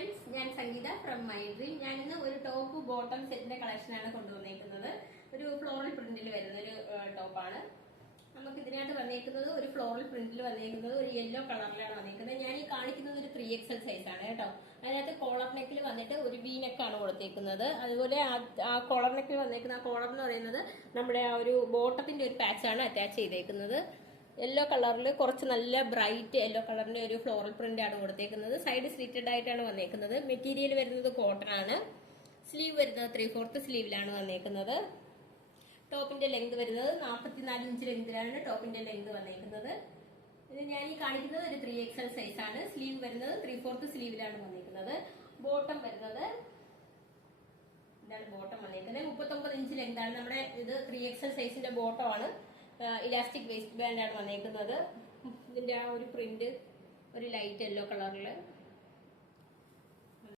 Friends, ഞാൻ സംഗീത from my dream. ഞാൻ ഇന്ന് ഒരു ടോപ്പ് ബോട്ടം സെറ്റിന്റെ കളക്ഷനാണ് കൊണ്ടുവന്നേക്കുന്നത്. ഒരു ഫ്ലോറൽ പ്രിന്റിൽ വരുന്ന ഒരു ടോപ്പാണ്. നമുക്ക് ഇതിനകത്ത് വന്നേക്കുന്നത് ഒരു ഫ്ലോറൽ പ്രിന്റിൽ വന്നേക്കുന്നത് ഒരു യെല്ലോ കളറിലാണ് വന്നേക്കുന്നത്. ഞാൻ ഈ കാണിക്കുന്നത് ഒരു 3XL സൈസ് ആണ് കേട്ടോ. അതിനകത്ത് കോളർ നെക്കിൽ വന്നിട്ട് ഒരു വി നെക്കാണ് കൊടുത്തേക്കുന്നത്. അതുപോലെ ആ കോളർ നെക്കിൽ വന്നേക്കുന്ന ആ കോളർ എന്ന് പറയുന്നത് നമ്മുടെ ആ ഒരു ബോട്ടത്തിന്റെ ഒരു പാച്ചാണ് അറ്റാച്ച് ചെയ്തേക്കുന്നത്. യെല്ലോ കളറിൽ കുറച്ച് നല്ല ബ്രൈറ്റ് യെല്ലോ കളറിന്റെ ഒരു ഫ്ലോറൽ പ്രിന്റ് ആണ് കൊടുത്തേക്കുന്നത്. സൈഡ് സ്ലിറ്റഡ് ആയിട്ടാണ് വന്നേക്കുന്നത്. മെറ്റീരിയൽ വരുന്നത് കോട്ടൺ ആണ്. സ്ലീവ് വരുന്നത് 3/4 സ്ലീവിലാണ് വന്നേക്കുന്നത്. ടോപ്പിന്റെ ലെങ്ത് വരുന്നത് 44 ഇഞ്ച് ലെങ്തിലാണ് ടോപ്പിന്റെ ലെങ്ത് വന്നേക്കുന്നത്. ഇത് ഞാൻ ഈ കാണിക്കുന്നത് ഒരു 3XL സൈസ് ആണ്. സ്ലീവ് വരുന്നത് 3/4 സ്ലീവിലാണ് വന്നേക്കുന്നത്. ബോട്ടം വരുന്നത് ഇതാണ് ബോട്ടം വന്നേക്കുന്നത്. 39 ഇഞ്ച് ലെങ്ത് ആണ്. നമ്മുടെ ഇത് 3XL സൈസിന്റെ ബോട്ടം ആണ്. ഇലാസ്റ്റിക് വേസ്റ്റ് ബാൻഡ് ആണ് വന്നേക്കുന്നത്. ഇതിന്റെ ആ ഒരു പ്രിന്റ് ഒരു ലൈറ്റ് യെല്ലോ കളറില്